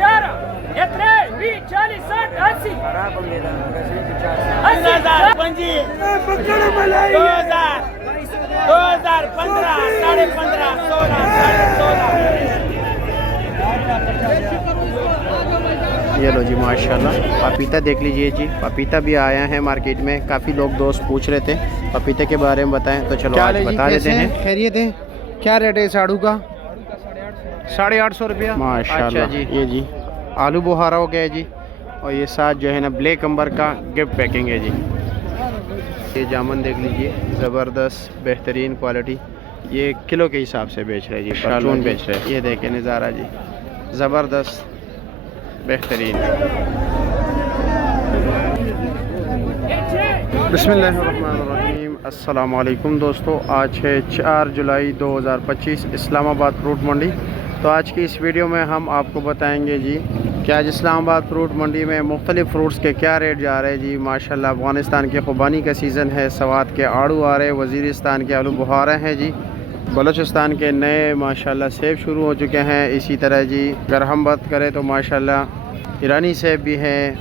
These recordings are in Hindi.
ये लो जी माशाल्लाह पपीता देख लीजिए जी। पपीता भी आया है मार्केट में। काफ़ी लोग दोस्त पूछ रहे थे पपीते के बारे में बताएं, तो चलो आज बता देते हैं। खैरियत है? क्या रेट है इस आड़ू का? 850 रुपया माशाल्लाह। जी ये जी आलू बुहारा हो गया है जी। और ये साथ जो है ना ब्लैक अंबर का गिफ्ट पैकिंग है जी। ये जामुन देख लीजिए, ज़बरदस्त बेहतरीन क्वालिटी। ये किलो के हिसाब से बेच रहे जी, परचून बेच रहे हैं। ये देखें नज़ारा जी, ज़बरदस्त बेहतरीन। बिस्मिल्लाहिर्रहमानिर्रहीम। अस्सलाम वालेकुम दोस्तों, आज है 4 जुलाई 2025 इस्लामाबाद फ्रूट मंडी। तो आज की इस वीडियो में हम आपको बताएंगे जी कि आज इस्लामाबाद फ्रूट मंडी में मुख्तलिफ़ फ्रूट्स के क्या रेट जा रहे हैं जी। माशाल्लाह अफ़गानिस्तान के ख़ुबानी का सीज़न है, सवात के आड़ू आ रहे हैं, वज़ीरिस्तान के आलू बुहारा हैं जी, बलूचिस्तान के नए माशाल्लाह सेब शुरू हो चुके हैं। इसी तरह जी अगर हम बात करें तो माशाल्लाह ईरानी सेब भी है,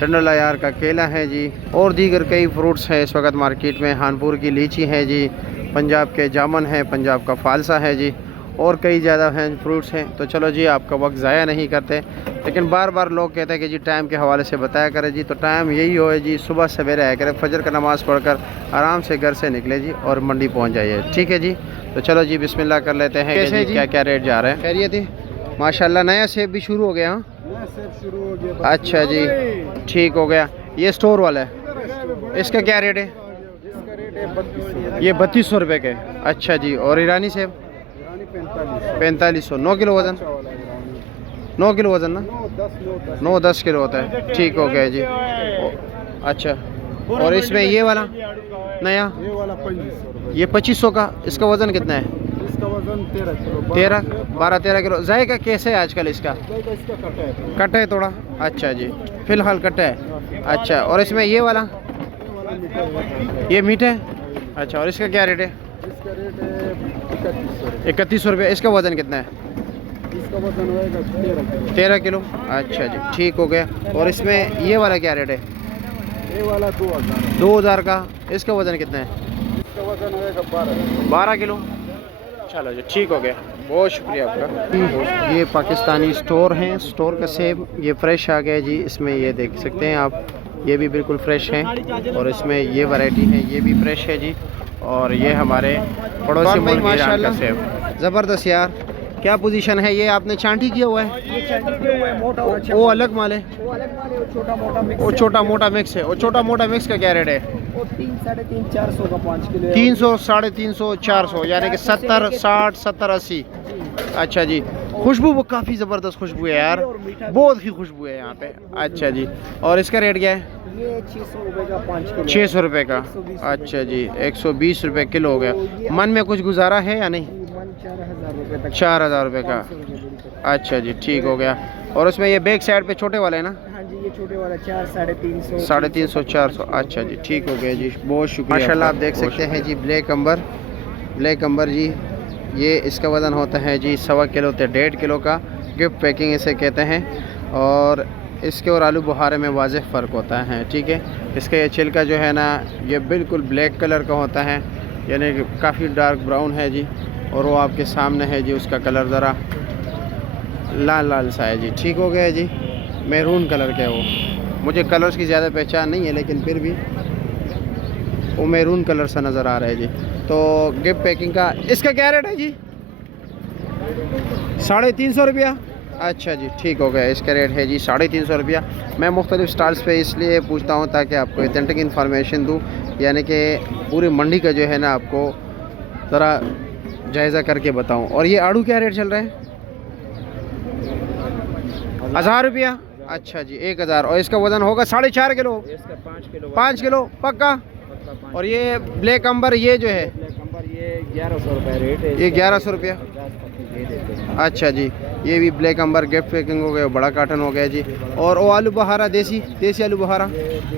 टंडला यार का केला है जी, और दीगर कई फ्रूट्स हैं इस वक्त मार्केट में। हानपुर की लीची है जी, पंजाब के जामुन है, पंजाब का फालसा है जी, और कई ज़्यादा हैं फ्रूट्स हैं। तो चलो जी आपका वक्त ज़ाया नहीं करते, लेकिन बार बार लोग कहते हैं कि जी टाइम के हवाले से बताया करें जी। तो टाइम यही हो है जी, सुबह सवेरे आया करें, फजर का नमाज़ पढ़कर आराम से घर से निकले जी और मंडी पहुंच जाइए, ठीक है जी। तो चलो जी बिस्मिल्लाह कर लेते हैं। कैसे जी क्या क्या रेट जा रहे हैं? खैरियत है माशाल्लाह। नया सेब भी शुरू हो गया? हाँ नया सेब शुरू हो गया। अच्छा जी ठीक हो गया। ये स्टोर वाला है, इसका क्या रेट है? इसका रेट है 3200। ये 3200 रुपये के। अच्छा जी। और ईरानी सेब? 4500। 9 किलो वज़न? 9 किलो वज़न ना? 9-10 किलो होता है। ठीक हो गया जी। अच्छा। और इसमें ये वाला नया? ये वाला 2500 का। इसका वज़न कितना है? इसका वज़न 13 किलो। 12-13 किलो। जायका कैसे है आजकल इसका? कटा है थोड़ा। अच्छा जी फ़िलहाल कटा है। अच्छा। और इसमें ये वाला? ये मीठा है। अच्छा। और इसका क्या रेट है? इसका रेट है 3100 रुपये। इसका वज़न कितना है? इसका वज़न होगा 13 किलो। अच्छा जी ठीक हो गया। और इसमें ये वाला क्या रेट है? ये वाला 2000 का। इसका वज़न कितना है? इसका वज़न होगा 12 किलो। चलो जी ठीक हो गया, बहुत शुक्रिया आपका। ये पाकिस्तानी स्टोर हैं, स्टोर का सेब ये फ्रेश आ गया जी। इसमें ये देख सकते हैं आप, ये भी बिल्कुल फ्रेश हैं। और इसमें ये वैरायटी है, ये भी फ्रेश है जी। और ये हमारे पड़ोसी मुल्क ईरान का सेब। ज़बरदस्त यार। क्या पोजीशन है? ये आपने चांटी किया हुआ है? ये चांटी किया हुआ है, मोटा वो अलग माल है? वो अलग माल है, वो छोटा मोटा मिक्स। वो छोटा मोटा मिक्स है। वो छोटा मोटा मिक्स का क्या रेट है? वो 300-350 का 5 किलो। 300, 350, 400, यानी कि 70, 60, 70, 80। अच्छा जी। खुशबू वो काफ़ी ज़बरदस्त खुशबू है यार, बहुत ही खुशबू है यहाँ पे। अच्छा जी। और इसका रेट क्या है? ये 600 रुपये का 5 किलो। 600 रुपये का। अच्छा जी 120 रुपये किलो हो गया। मन में कुछ गुजारा है या नहीं? 4000 रुपये का। अच्छा जी ठीक हो गया। और उसमें ये बैक साइड पे छोटे वाले है ना? हाँ जी ये छोटे वाला 400-350, 350, 400। अच्छा जी ठीक हो गया जी, बहुत शुक्रिया माशाल्लाह। आप देख सकते हैं जी ब्लैक अंबर जी, ये इसका वज़न होता है जी 1.25 किलो से 1.5 किलो का। गिफ्ट पैकिंग इसे कहते हैं। और इसके और आलू बुहारे में वाज़ेह फ़र्क होता है, ठीक है। इसका ये छिलका जो है ना ये बिल्कुल ब्लैक कलर का होता है, यानी कि काफ़ी डार्क ब्राउन है जी। और वो आपके सामने है जी, उसका कलर ज़रा लाल लाल सा है जी। ठीक हो गया जी। मैरून कलर के वो, मुझे कलर्स की ज़्यादा पहचान नहीं है, लेकिन फिर भी वो मैरून कलर सा नज़र आ रहा है जी। तो गिफ्ट पैकिंग का इसका क्या रेट है जी? 350 रुपया। अच्छा जी ठीक हो गया। इसका रेट है जी 350 रुपया। मैं मुख्तलिफ़ स्टॉल्स पे इसलिए पूछता हूँ ताकि आपको ऑथेंटिक इन्फॉर्मेशन दूँ, यानी कि पूरी मंडी का जो है ना आपको ज़रा जायज़ा करके बताऊँ। और ये आड़ू क्या रेट चल रहा है? 1000 रुपया। अच्छा जी 1000। और इसका वज़न होगा 4.5 किलो? इसका 5 किलो पक्का। और ये ब्लैक अंबर ये जो है ये 1100 रुपये रेट है। ये 1100 रुपया। अच्छा जी ये भी ब्लैक अंबर गिफ्ट पैकिंग हो गया, बड़ा कार्टन हो गया जी। और वो आलू बुहारा देसी आलू बुहारा, ये भी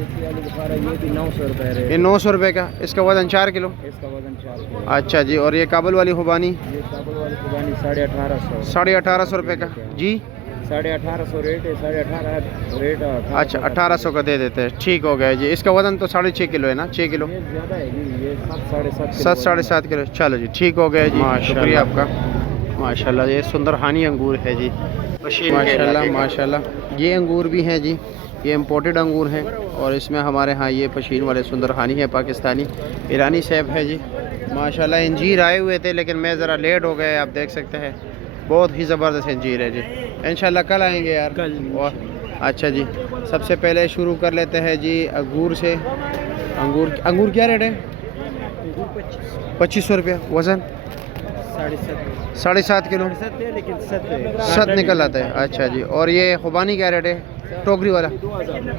900 रुपये रेट। ये 900 रुपये का। इसका वज़न 4 किलो। इसका वज़न 4 किलो। अच्छा जी। और ये काबुल वाली खुबानी? ये काबुल वाली खुबानी 1850 रुपये का जी। 1850 रेट है, 18.5 रेट। अच्छा 1800 का दे देते हैं, ठीक हो गया जी। इसका वजन तो 6.5 किलो है ना, 6 किलो ये ज़्यादा है जी, ये 7 7 7.5 किलो। चलो जी ठीक हो गया जी, शुक्रिया आपका। माशाल्लाह ये सुंदरहानी अंगूर है जी, माशाल्लाह माशाल्लाह। ये अंगूर भी हैं जी, ये इम्पोर्टेड अंगूर हैं। और इसमें हमारे यहाँ ये पशीन वाले सुंदरहानी है, पाकिस्तानी ईरानी सेब है जी माशाल्लाह। इंजीर आए हुए थे लेकिन मैं ज़रा लेट हो गए, आप देख सकते हैं। बहुत ही ज़बरदस्त इंजीर है जी, इंशाल्लाह कल आएंगे यार कल। और अच्छा जी, सबसे पहले शुरू कर लेते हैं जी अंगूर से। अंगूर क्या रेट है? 2500 रुपया। वज़न 7.5 किलो, लेकिन 7 निकल आता है। अच्छा जी, और ये खुबानी क्या रेट है? टोकरी वाला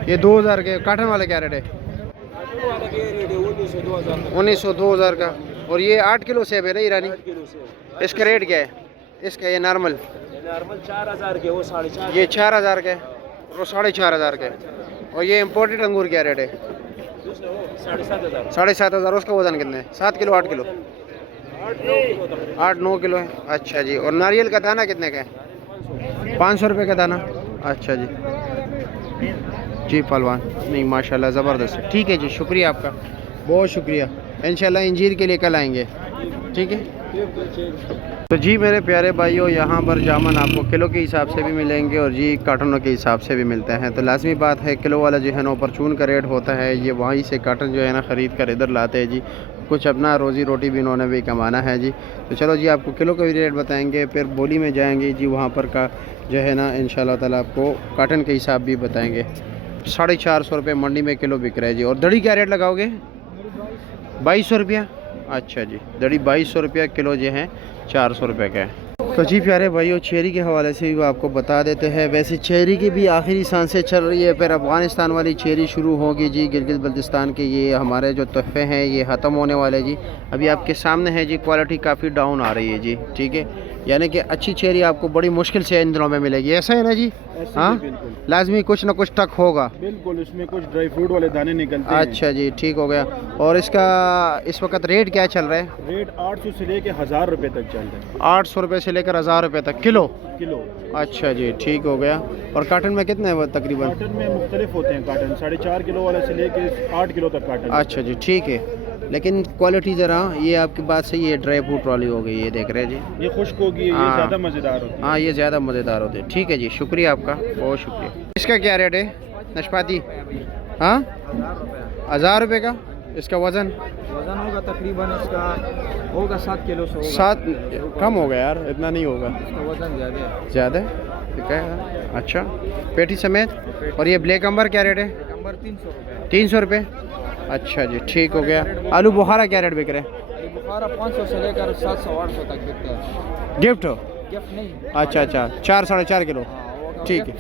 ये 2000 के। काटन वाला क्या रेट है? 1900 2000 का। और ये 8 किलो सेब है ना ईरानी, इसका रेट क्या है? इसका ये नॉर्मल 4000 के, वो 4.5। ये 4000 का है, वो 4500 का है। और ये इम्पोर्टेड अंगूर क्या रेट है? 7500। उसका वजन कितना है? 7 किलो 8 किलो 8-9 किलो है। अच्छा जी, और नारियल का दाना कितने का है? 500 रुपये का दाना। अच्छा जी जी पहलवान, नहीं माशाल्लाह ज़बरदस्त है। ठीक है जी, शुक्रिया आपका, बहुत शुक्रिया। इंशाल्लाह इंजीर के लिए कल आएंगे, ठीक है। तो जी मेरे प्यारे भाइयों, यहाँ पर जामुन आपको किलो के हिसाब से भी मिलेंगे और जी कार्टनों के हिसाब से भी मिलते हैं। तो लाजमी बात है, किलो वाला जो है ना परचून का रेट होता है, ये वहीं से कार्टन जो है ना ख़रीद कर इधर लाते हैं जी। कुछ अपना रोज़ी रोटी भी इन्होंने भी कमाना है जी। तो चलो जी आपको किलो का भी रेट बताएंगे, फिर बोली में जाएंगे जी, वहाँ पर का जो है ना इंशाल्लाह ताला आपको कार्टन के हिसाब भी बताएँगे। 450 रुपये मंडी में किलो बिक रहा है जी। और दड़ी क्या रेट लगाओगे? 2200 रुपया। अच्छा जी, दड़ी 2200 रुपया किलो जो है, 400 रुपये का है। तो जी प्यारे भाइयों, चेरी के हवाले से भी आपको बता देते हैं। वैसे चेरी की भी आखिरी सांसें चल रही है, फिर अफ़गानिस्तान वाली चेरी शुरू होगी जी। गिलगित बल्तिस्तान के ये हमारे जो तोहफे हैं ये ख़त्म होने वाले जी। अभी आपके सामने है जी, क्वालिटी काफ़ी डाउन आ रही है जी, ठीक है। यानी कि अच्छी चेरी आपको बड़ी मुश्किल से इन दिनों में मिलेगी, ऐसा है ना जी? हाँ, लाजमी कुछ ना कुछ टक होगा। बिल्कुल, इसमें कुछ ड्राई फ्रूट वाले दाने निकलते हैं। अच्छा जी, ठीक हो गया। और इसका इस वक्त रेट क्या चल रहा है? रेट 800 से लेके 1000 रुपये तक चल रहा है। 800 रुपये से लेकर 1000 रुपये तक किलो। अच्छा जी, ठीक हो गया। और कार्टन में कितने है वो तकरीबन? कार्टन में मुख्तलिफ होते हैं कार्टन, 4.5 किलो वाले से लेके 8 किलो तक कार्टन। अच्छा जी, ठीक है। लेकिन क्वालिटी ज़रा, ये आपकी बात सही है, ड्राई फ्रूट वाली हो गई, ये देख रहे हैं जी। ये खुश्क होगी, ये ज़्यादा मज़ेदार होती है। हाँ, ये ज़्यादा मज़ेदार होते हैं। ठीक है जी, शुक्रिया आपका, बहुत शुक्रिया। इसका क्या रेट है नाशपाती? हाँ, 1000 रुपये का। इसका वज़न होगा तकरीबन, इसका होगा 7 किलो से होगा। 7 कम हो गया यार, इतना नहीं होगा, इसका वज़न ज़्यादा है। अच्छा, पेटी समेत। और ये ब्लैक अंबर क्या रेट है? 300 रुपये। 300 रुपये। अच्छा जी, ठीक हो गया। आलू बुखारा क्या रेट बिक रहे हैं? बुखारा 500 से लेकर 700-800 तक बिकता है। गिफ्ट हो? गिफ्ट नहीं। अच्छा 4-4.5 किलो, ठीक है।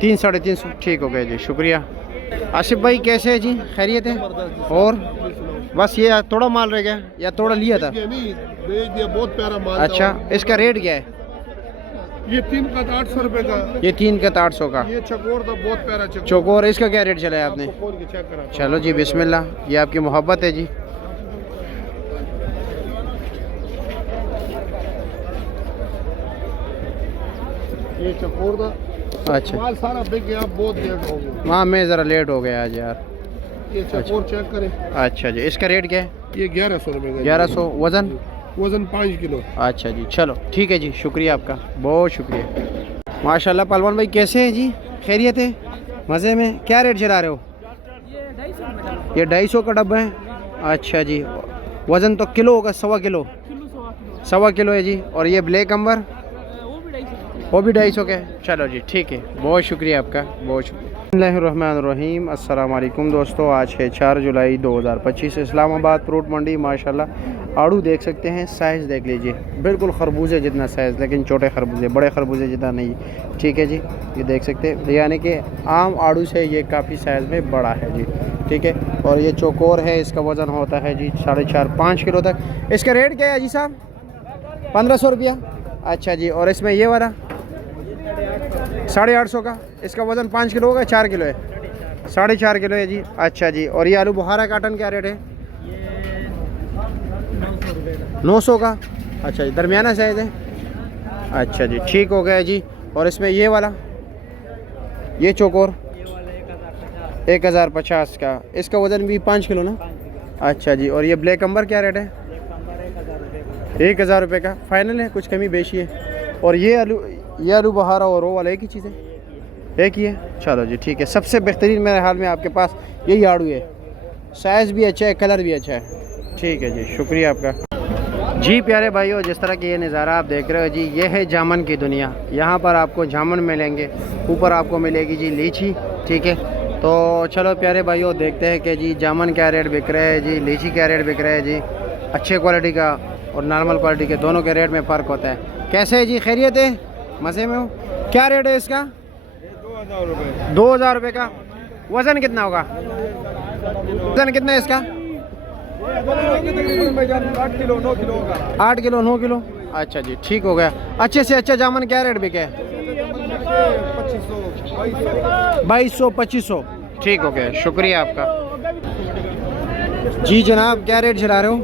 300 साढ़े 300, ठीक हो गया जी, शुक्रिया। आसिफ भाई कैसे है जी, खैरियत है? और बस ये थोड़ा माल रह गया या थोड़ा लिया था? बहुत प्यारा माल। अच्छा, इसका रेट क्या है? ये 3 का 800 रुपये का। ये 3 का 800 का। ये चकोर था, बहुत प्यारा चकोर। इसका क्या रेट चला है आपने? चलो जी बिस्मिल्लाह, ये आपकी मोहब्बत है जी। ये चकोर था। अच्छा, माल सारा बिक गया, बहुत लेट हो गया। हाँ, मैं ज़रा लेट हो गया आज यार। ये चकोर चेक करें। अच्छा जी, इसका रेट क्या है? ये 1100 रुपये का। 1100। वज़न 5 किलो। अच्छा जी, चलो ठीक है जी, शुक्रिया आपका, बहुत शुक्रिया। माशाल्लाह पहलवान भाई कैसे हैं जी, खैरियत है? मज़े में। क्या रेट चला रहे हो? ये 250 का डब्बा है। अच्छा जी, वज़न तो किलो होगा, 1.25 किलो। 1.25 किलो है जी। और ये ब्लैक अंबर वो भी 250 का है। चलो जी ठीक है, बहुत शुक्रिया आपका, बहुत शुक्रिया। बिस्मिल्लाहिर्रहमानिर्रहीम, अस्सलाम वालेकुम दोस्तों। आज है 4 जुलाई 2025, इस्लामाबाद फ्रूट मंडी। माशाल्लाह आड़ू देख सकते हैं, साइज़ देख लीजिए, बिल्कुल खरबूजे जितना साइज़, लेकिन छोटे खरबूजे, बड़े खरबूजे जितना नहीं। ठीक है जी, ये देख सकते हैं, यानी कि आम आड़ू से ये काफ़ी साइज़ में बड़ा है जी, ठीक है। और ये चौकोर है, इसका वज़न होता है जी 4.5-5 किलो तक। इसका रेट क्या है जी साहब? 1500 रुपया। अच्छा जी, और इसमें ये वाला 850 का। इसका वज़न 5 किलो होगा, 4 किलो है, 4.5 किलो है जी। अच्छा जी, और ये आलू बुखारा काटन क्या रेट है? 900 का। अच्छा जी, दरमियाना साइज़ है। अच्छा जी, ठीक हो गया जी। और इसमें ये वाला, ये चोकोर 1050 का। इसका वज़न भी 5 किलो ना? अच्छा जी। और ये ब्लैक अंबर क्या रेट है? 1000 रुपये का फाइनल है, कुछ कमी बेशी है। और ये आलू बहारा और वो वाला एक ही चीज़ है, एक ही है। चलो जी ठीक है। सबसे बेहतरीन मेरे हाल में आपके पास यही आड़ू है, साइज़ भी अच्छा है, कलर भी अच्छा है। ठीक है जी, शुक्रिया आपका जी। प्यारे भाइयों, जिस तरह की ये नज़ारा आप देख रहे हो जी, ये है जामन की दुनिया। यहाँ पर आपको जामन मिलेंगे, ऊपर आपको मिलेगी जी लीची। ठीक है, तो चलो प्यारे भाइयों देखते हैं कि जी जामन क्या रेट बिक रहे हैं जी, लीची क्या रेट बिक रहे हैं जी। अच्छे क्वालिटी का और नॉर्मल क्वालिटी के दोनों के रेट में फ़र्क होता है। कैसे है जी, खैरियत है? मज़े में हो? क्या रेट है इसका? 2000 रुपये। 2000 रुपये का। वज़न कितना होगा? वज़न कितना है इसका? 8 किलो 9 किलो होगा। 8 किलो 9 किलो। अच्छा जी, ठीक हो गया। अच्छे से अच्छा जामन क्या रेट बिके? 2200-2500। ठीक हो गया, शुक्रिया आपका जी। जनाब क्या रेट चला रहे हो?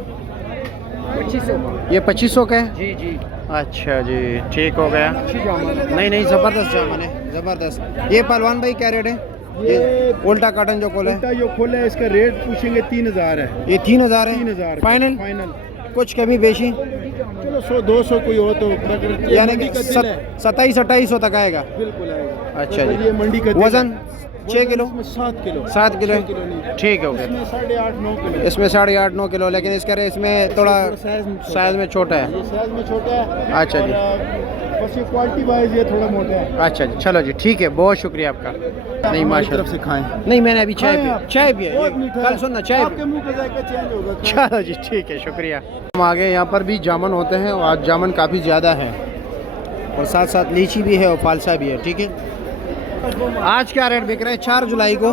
2500। ये 2500 का है जी जी। अच्छा जी, ठीक हो गया। नहीं ज़बरदस्त जामन है, ज़बरदस्त। ये पहलवान भाई क्या रेट है? ये उल्टा काटन जो खोला है, जो खोला है इसका रेट पूछेंगे 3000 है। ये 3000 है 3000 फाइनल? फाइनल। कुछ कमी बेशी? चलो 100-200 कोई हो तो, यानी कि 2700-2800 तक आएगा। बिल्कुल आएगा। अच्छा जी। ये मंडी का वज़न 6 किलो? 7 किलो। 7 किलो। नहीं। ठीक हो गया। इसमें 8.5-9 किलो। इसमें 8.5-9 किलो, लेकिन इसका इसमें थोड़ा साइज़ में छोटा है। ये साइज में छोटा है। अच्छा जी। बस ये क्वालिटी वाइज ये थोड़ा मोटा है। अच्छा जी, चलो जी ठीक है, बहुत शुक्रिया आपका। नहीं माशाल्लाह तरफ से खाएं। नहीं, मैंने अभी चाय खाएं पी, चाय पी बहुत है। मीठा कल है। सुनना चाय आपके मुंह का जायका चेंज होगा। चलो जी ठीक है, शुक्रिया। हम आगे यहाँ पर भी जामन होते हैं और आज जामन काफ़ी ज़्यादा है और साथ साथ लीची भी है और फालसा भी है। ठीक है, आज क्या रेट बिक रहा है? 4 जुलाई को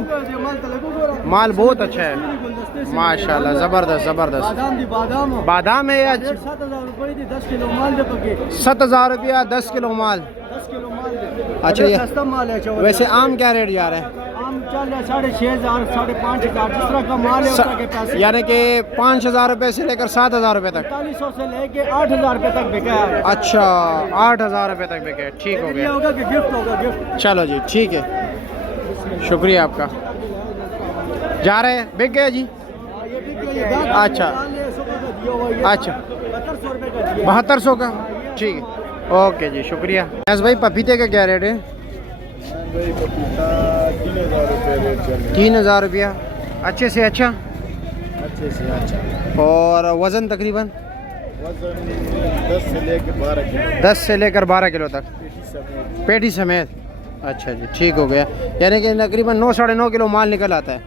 माल बहुत अच्छा है माशाल्लाह, ज़बरदस्त ज़बरदस्त। बादाम है आज 7000 रुपया 10 किलो माल। अच्छा ये सस्ता माल है। वैसे आम क्या रेट जा रहा है? आम चल रहा है 6500 5,500 जिस तरह का माल है उस तरह के पैसे। यानी कि 5000 रुपये से लेकर 7000 रुपये तक। 4500 से लेके 8000 रुपये तक बिका है। अच्छा, 8000 रुपये तक बिके। ठीक हो ये गया, होगा कि गिफ्ट होगा, गिफ्ट। चलो जी ठीक है, शुक्रिया आपका। जा रहे हैं, बिक गया जी। अच्छा अच्छा, 7200 का। ठीक है, ओके जी, शुक्रिया। यस भाई, पपीते का क्या रेट है? 3000 रुपया। अच्छे से अच्छा? अच्छे से अच्छा। और वज़न तकरीबन? वजन 10 से लेकर 12 किलो। 10 से लेकर 12 किलो तक, पेटी समेत। अच्छा जी, ठीक हो गया। यानी कि तकरीबन 9-9.5 किलो माल निकल आता है,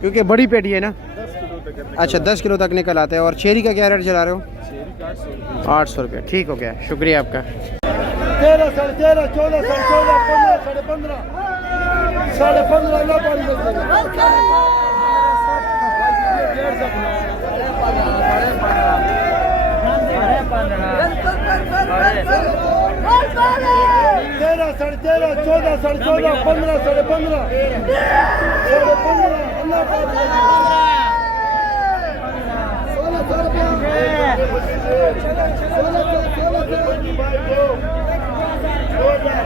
क्योंकि बड़ी पेटी है ना। 10 किलो तक। अच्छा, 10 किलो तक निकल आता है। और चेरी का क्या रेट चला रहे हो? 800 रुपये। ठीक हो गया, शुक्रिया आपका। 13, 13.5, 14, 14, 15, 15.5, 15.5 ना पड़ 13, 13.5, 14, 14, 15, 15.5,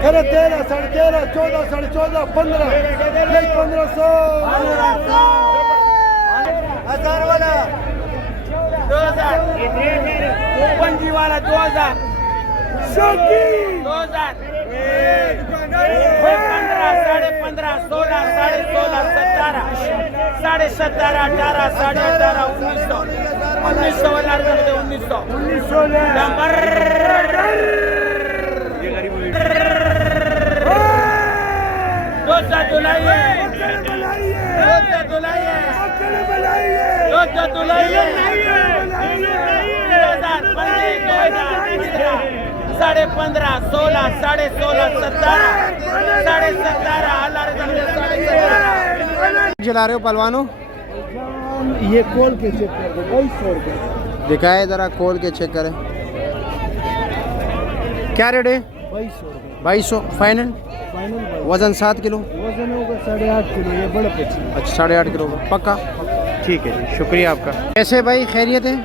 13, 13.5, 14, 14, 15, 1500 हजार वाला 2000 पंजी वाला 2000 शौकी 2000 15 15.5 16 16.5 17 17.5 18 18.5 1900 वाला 1900 नंबर साढ़े 15 16 साढ़े 16 17 साढ़े 17 जला रहे हो पहलवानों? ये खोल के चेक कर दो 2200 रुपये दिखाए जरा, खोल के चेक करें। क्या रेट है? 2200 फाइनल। वज़न 7 किलो। वजन होगा 8.5 किलो। ये बड़ा पक्षी। अच्छा, 8.5 किलो का पक्का। ठीक है जी, शुक्रिया आपका। कैसे भाई, खैरियत है?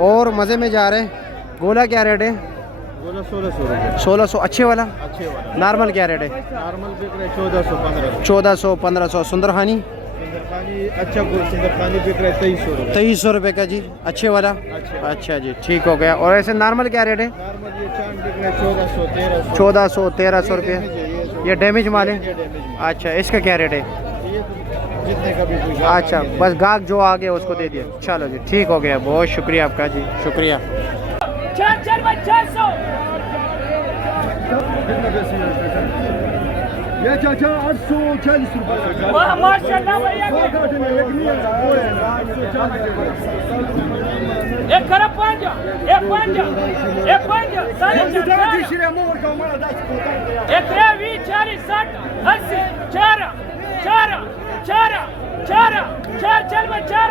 और मज़े में जा रहे हैं। गोला क्या रेट है? बोला 1600 रुपये 1600 अच्छे वाला। अच्छे वाला। नॉर्मल क्या रेट है? नॉर्मल बिक रहा है 1400 1500। 1400 1500। सुंदरखानी सुंदरखानी अच्छा सुंदरखानी बिक रहा है 2300 रुपये। 2300 रुपये का जी, अच्छे वाला। अच्छा जी ठीक हो गया। और ऐसे नॉर्मल क्या रेट है? नॉर्मल ये चांद बिक रहा है 1400 1300। 1400 1300 रुपये। ये डैमेज माल है। अच्छा इसका क्या रेट है? जितने का भी कोई अच्छा बस गाहक जो आ गया उसको दे दिया। चलो जी ठीक हो गया, बहुत शुक्रिया आपका जी, शुक्रिया। 400 ये चाचा 840 रुपये। वाह माशाल्लाह भैया एक खरा पांच एक पांच साढ़े 4 एक रेवी 40 60 80 4 4 4 4 4 4 4